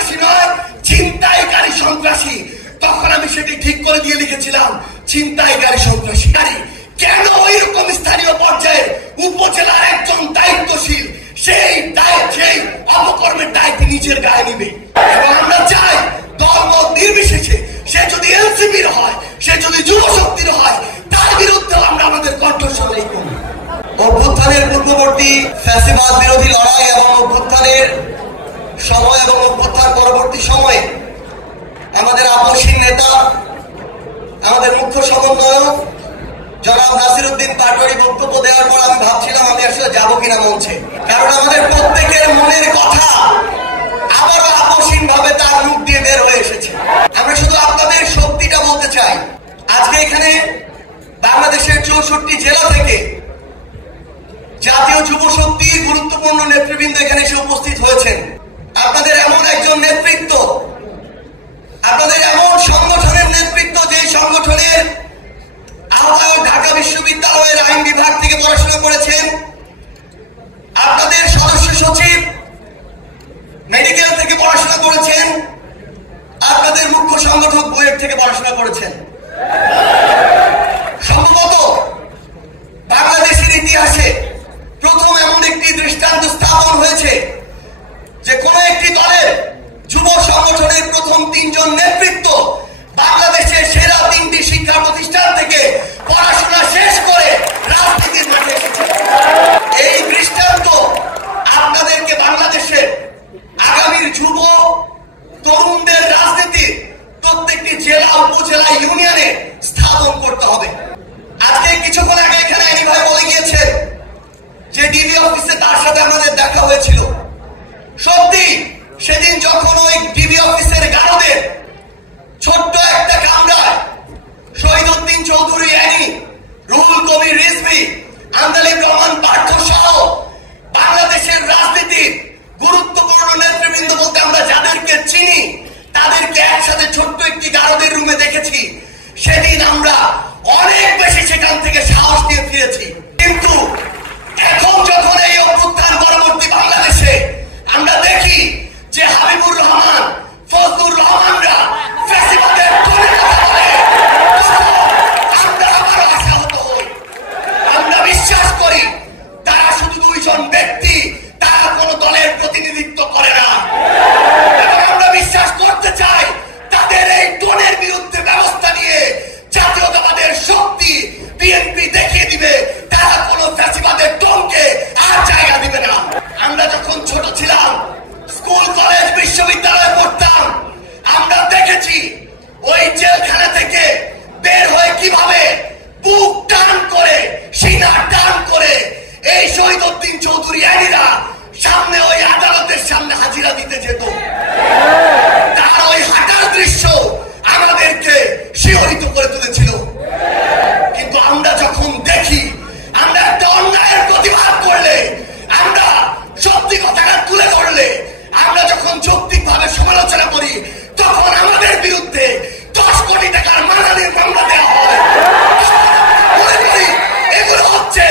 সন্ত্রাসী নয়, ছিনতাইকারী সন্ত্রাসী। তখন আমি সেটি ঠিক করে দিয়ে লিখেছিলাম ছিনতাইকারী সন্ত্রাসী। কেন ওই রকম স্থানীয় পর্যায়ে উপজেলার একজন দায়িত্বশীল সেই অপকর্মের দায়িত্ব নিজের গায়ে নিবে? এবং আমরা চাই দলমত নির্বিশেষে সে যদি এনসিপির হয়, সে যদি যুব শক্তির হয়, তার বিরুদ্ধে আমরা আমাদের কণ্ঠস্বর করব। অভ্যুত্থানের পূর্ববর্তী ফ্যাসিবাদ বিরোধী লড়াই এবং অভ্যুত্থানের সময় এবং অভ্যুত্থান পরবর্তী সময়ে আমাদের আপসহীন নেতা, আমাদের মুখ্য সমন্বয়ক জনাব নাসিরউদ্দিন পাটোয়ারি বক্তব্য দেওয়ার পর আমি ভাবছিলাম আমি আসলে যাবো কিনা মঞ্চে, কারণ আমাদের প্রত্যেকের মনের কথা আবারও আপসহীন ভাবে তার মুখ দিয়ে বের হয়ে এসেছে। আমরা শুধু আপনাদের শক্তিটা বলতে চাই। আজকে এখানে বাংলাদেশের 64 জেলা থেকে জাতীয় যুব শক্তির গুরুত্বপূর্ণ নেতৃবৃন্দ এখানে এসে উপস্থিত হয়েছেন। আপনাদের এমন একজন নেতৃত্ব, আপনাদের এমন সংগঠনের নেতৃত্ব, যে সংগঠনের আহ্বায়ক ঢাকা বিশ্ববিদ্যালয়ের আইন বিভাগ থেকে পড়াশোনা করেছেন, আপনাদের সদস্য সচিব মেডিকেল থেকে পড়াশোনা করেছেন, আপনাদের মুখ্য সংগঠক বুয়েট থেকে পড়াশোনা করেছেন। সম্ভবত বাংলাদেশের ইতিহাসে প্রথম এমন একটি দৃষ্টান্ত স্থাপন হয়েছে যে কোন একটি দলের যুব সংগঠনের প্রথম 3 জন নেতৃত্ব বাংলাদেশের সেরা 3টি শিক্ষা প্রতিষ্ঠান থেকে পড়াশোনা শেষ করে রাজনীতির মাঠে এসেছে। এই দৃষ্টান্ত আপনাদেরকে বাংলাদেশের আগামীর যুব তরুণদের রাজনীতি প্রত্যেকটি জেলা, উপজেলা, ইউনিয়নে স্থাপন করতে হবে। আজকে কিছুক্ষণ আগে এখানে আইনি ভাই বলে গিয়েছে যে ডিবি অফিসে তার সাথে আমাদের দেখা হয়েছিল। সত্যি সেদিন যখন ওই ডিবি অফিসের গারদে ছোট্ট একটা কামরায় শহীদউদ্দিন চৌধুরী অ্যানি, রুহুল কবির রিজভী, আন্দালিব রহমান পার্থ সহ বাংলাদেশের রাজনীতির গুরুত্বপূর্ণ নেতৃবৃন্দ বলতে আমরা যাদেরকে চিনি তাদেরকে একসাথে ছোট্ট একটি গারদের রুমে দেখেছি। সেদিন আমরা অনেক বেশি সেখান থেকে সাহস দিয়ে ফিরেছি। কিন্তু এখন যখন এই অভ্যুত্থান পরবর্তী বাংলাদেশে আমরা দেখি যে হাবিবুর রহমান, ফজলুর রহমানরা ফ্যাসিবাদের টোনে কথা বলে, আমরা আবারও আশাহত হই। আমরা বিশ্বাস করি তারা শুধু 2 জন ব্যক্তি, তারা কোনো দলের প্রতিনিধিত্ব করে না। এবং আমরা বিশ্বাস করতে চাই তাদের এই টোনের বিরুদ্ধে ব্যবস্থা নিয়ে জাতীয়তাবাদের শক্তি বিএনপি দেখিয়ে দিবে তারা কোনো ফ্যাসিবাদের টোনকে আর জায়গা দিবে না। আমরা যখন ছোট ছিলাম, স্কুল, কলেজ, বিশ্ববিদ্যালয়ে পড়তাম, আমরা দেখেছি ওই জেলখানা থেকে বের হয়ে কিভাবে বুক টান করে, সিনা টান করে এই শহীদউদ্দিন চৌধুরী অ্যানিরা সামনে ওই আদালতের সামনে হাজিরা দিতে যেত। তার ওই হাঁটার দৃশ্য আমাদেরকে শিহরিত করে তুলেছিল। কিন্তু আমরা যখন দেখি আমরা একটা অন্যায়ের প্রতিবাদ করলে, আমরা সত্যি কথাটা তুলে ধরলে, আমরা যখন যৌক্তিকভাবে সমালোচনা করি, তখন আমাদের বিরুদ্ধে 10 কোটি টাকার মানহানির মামলা দেওয়া হয়। মনে করি এগুলো হচ্ছে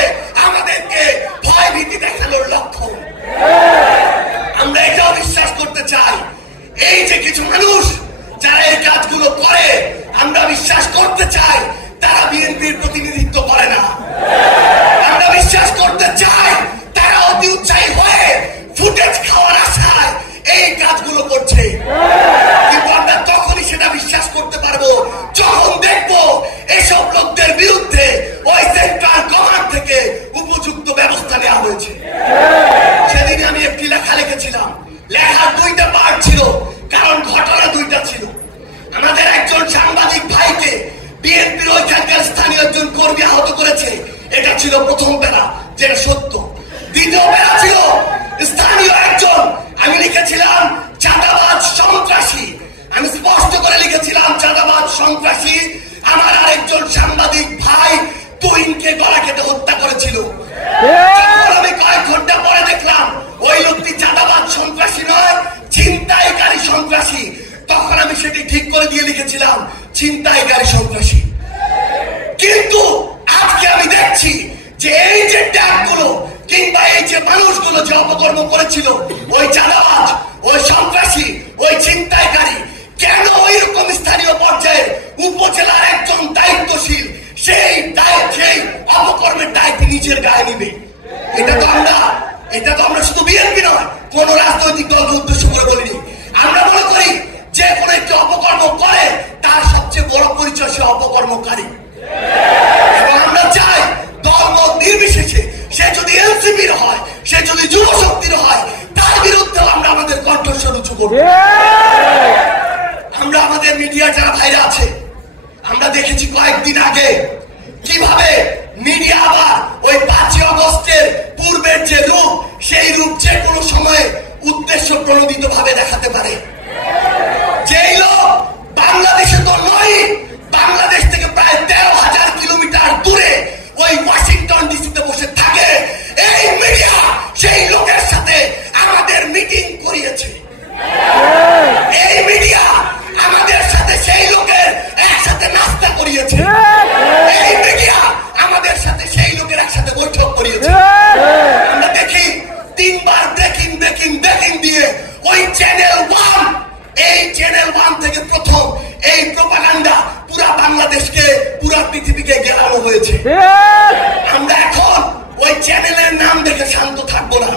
আমাদেরকে ভয় ভীতি দেখানোর লক্ষণ। আমরা এটাও বিশ্বাস করতে চাই এই যে কিছু মানুষ যারা এই কাজগুলো করে, আমরা বিশ্বাস করতে চাই তারা বিএনপির প্রতিনিধিত্ব করে না। আমরা বিশ্বাস করতে চাই তারা অতি উৎসাহী হয়ে ফুটেজ খাওয়ার আশায় এই কাজগুলো করছে। কিন্তু আমরা তখনই সেটা বিশ্বাস করতে পারবো যখন দেখবো এসব লোকদের বিরুদ্ধে ওই সেন্ট্রাল কমান্ড থেকে উপযুক্ত ব্যবস্থা নেওয়া হয়েছে। সেদিন আমি একটি লেখা লিখেছিলাম। লেখার 2টা পার্ট ছিল, কারণ ঘটনা 2টা ছিল। আমাদের একজন সাংবাদিক ভাইকে বিএনপির ওইখানকার স্থানীয় একজন কর্মী আহত করেছে, এটা ছিল প্রথম বেলা, যেটা সত্য। দ্বিতীয় বেলা ছিল স্থানীয় একজন, আমি লিখেছিলাম চাঁদাবাজ সন্ত্রাসী, আমি স্পষ্ট করে লিখেছিলাম চাঁদাবাজ সন্ত্রাসী আমার আরেকজন সাংবাদিক ভাই তুহিনকে গলা কেটে হত্যা করেছিল। আমি কয়েক ঘন্টা পরে দেখলাম ওই লোকটি চাঁদাবাজ সন্ত্রাসী নয়, ছিনতাইকারী সন্ত্রাসী। তখন আমি সেটি ঠিক করে দিয়ে লিখেছিলাম ছিনতাইকারী সন্ত্রাসী। কিন্তু আজকে আমি দেখছি যে এই যে ট্যাগগুলো কিংবা এই যে মানুষগুলো যে অপকর্ম করেছিল, ওই চাঁদাবাজ, ওই সন্ত্রাসী, ওই আমরা আমাদের মিডিয়ার যারা ভাইরা আছে, আমরা দেখেছি কয়েকদিন আগে কিভাবে মিডিয়া আবার ওই 5ই আগস্টের পূর্বের যে রূপ, সেই রূপ যে কোনো সময় উদ্দেশ্য প্রণোদিত ভাবে দেখাতে পারে। যেই লোক বাংলাদেশে তো নয়, বাংলাদেশ থেকে প্রায় 13,000 কিলোমিটার দূরে ওই ওয়াশিংটন ডিসিতে বসে থাকে, এই মিডিয়া সেই লোকের সাথে আমাদের মিটিং করিয়েছে। এই মিডিয়া আমাদের সাথে সেই লোকের একসাথে নাস্তা করিয়েছে। এই মিডিয়া আমাদের সাথে সেই লোকের একসাথে বৈঠক করিয়েছে। আমরা দেখি 3 বার ব্রেকিং ব্রেকিং ব্রেকিং দিয়ে ওই চ্যানেল 1, এই চ্যানেল 1 থেকে প্রথম এই প্রোপাগান্ডা পুরা বাংলাদেশকে, পুরা পৃথিবীকে গেলানো হয়েছে। আমরা এখন ওই চ্যানেলের নাম দেখে শান্ত থাকবো না।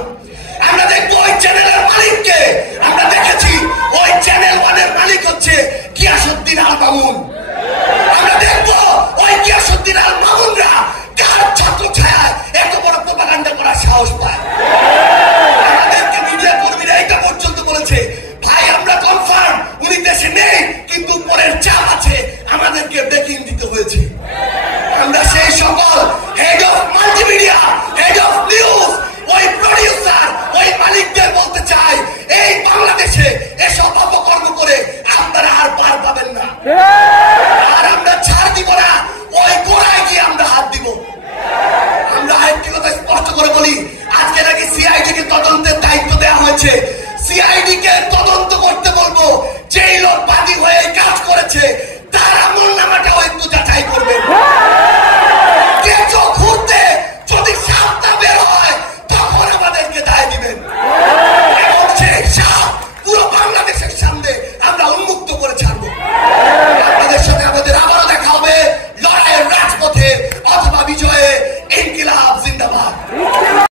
আমরা দেখবো ওই চ্যানেলের মালিককে। আমরা দেখেছি ওই চ্যানেল 1-এর মালিক হচ্ছে গিয়াসউদ্দিন আল মামুন। আমরা দেখবো ওই গিয়াসউদ্দিন আল মামুনরা কার ছত্র ছায়ায় এত বড় প্রোপাগান্ডা করার সাহস পায়। আমাদেরকে মিডিয়া কর্মীরা এটা পর্যন্ত বলেছে, ভাই আমরা কনফার্ম উনি দেশে নেই, কিন্তু পরের চাপ আছে আমাদেরকে